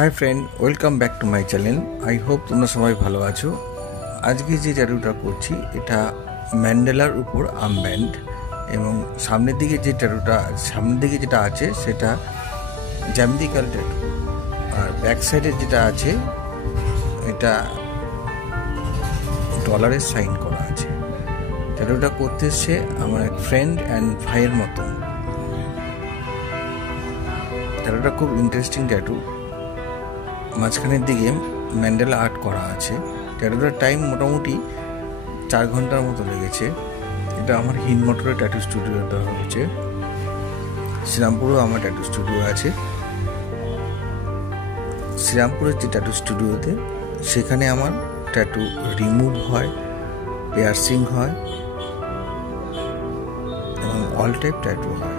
Hi friend, welcome back to my channel. I hope তোমরা সবাই ভালো আছো। আজকে যে ট্যাটুটা করছি এটা ম্যান্ডেলার উপর আর্মব্যান্ড, এবং সামনের দিকে যেটা আছে সেটা জ্যামিতিক্যাল ট্যাটু, আর ব্যাক সাইডে যেটা আছে এটা ডলারের সাইন করা আছে। ট্যাটুটা করতে এসছে আমার এক ফ্রেন্ড অ্যান্ড ভাইয়ের মতো। ট্যাটুটা খুব ইন্টারেস্টিং ট্যাটু। মাঝখানের দিকে ম্যান্ডেলা আর্ট করা আছে। ট্যাটুটার টাইম মোটামুটি 4 ঘন্টার মতো লেগেছে। এটা আমার হিন্দ মোটরের ট্যাটু স্টুডিওতে হয়েছে। শ্রীরামপুরেও আমার ট্যাটু স্টুডিও আছে। শ্রীরামপুরের যে ট্যাটু স্টুডিওতে সেখানে আমার ট্যাটু রিমুভ হয়, পিয়ার্সিং হয় এবং অল টাইপ ট্যাটু হয়।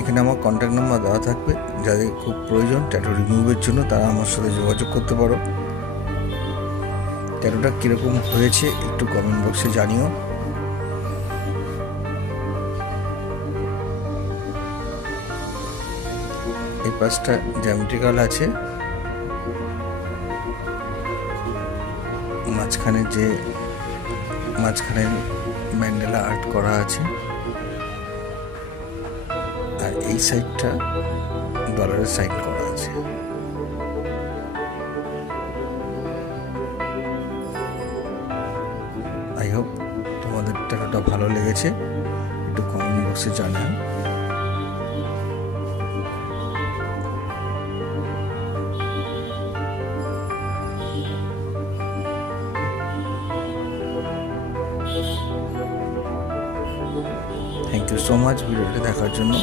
এখানে আমার কন্ট্যাক্ট নাম্বার দেওয়া থাকবে, যাদের খুব প্রয়োজন ট্যাটু রিমুভের জন্য তারা আমার সাথে যোগাযোগ করতে পারো। ট্যাটুটা কীরকম হয়েছে একটু কমেন্ট বক্সে জানিও। এই পাশটা জ্যামিতিক্যাল আছে, মাঝখানে ম্যান্ডেলা আর্ট করা আছে, আর এই সাইডটা ডলারের সাইন করা আছে। আই হোপ তোমাদের ট্যাটুটা ভালো লেগেছে, একটু কমেন্ট বক্সে জানাও। থ্যাংক ইউ সো মাচ ভিডিওটা দেখার জন্য।